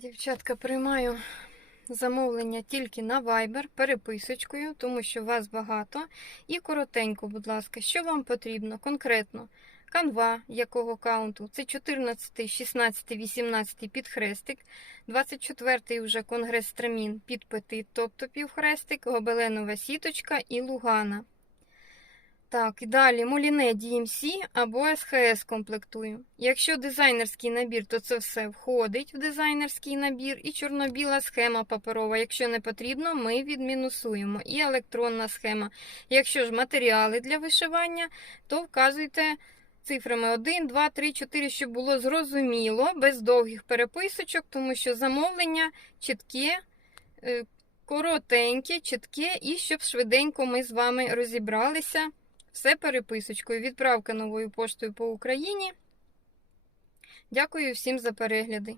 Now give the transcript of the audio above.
Дівчатка, приймаю замовлення тільки на Viber переписочкою, тому що вас багато. І коротенько, будь ласка, що вам потрібно конкретно? Канва якого каунту? Це 14, 16, 18 підхрестик, 24 вже конгрес страмін під петит, тобто півхрестик, гобеленова сіточка і лугана. Так, і далі Муліне DMC або СХС комплектую. Якщо дизайнерський набір, то це все входить в дизайнерський набір і чорно-біла схема паперова. Якщо не потрібно, ми відмінусуємо. І електронна схема. Якщо ж матеріали для вишивання, то вказуйте цифрами 1, 2, 3, 4, щоб було зрозуміло, без довгих переписочок, тому що замовлення чітке. е, Коротеньке, чітке, і щоб швиденько ми з вами розібралися. Все переписочкою. Відправка новою поштою по Україні. Дякую всім за перегляди.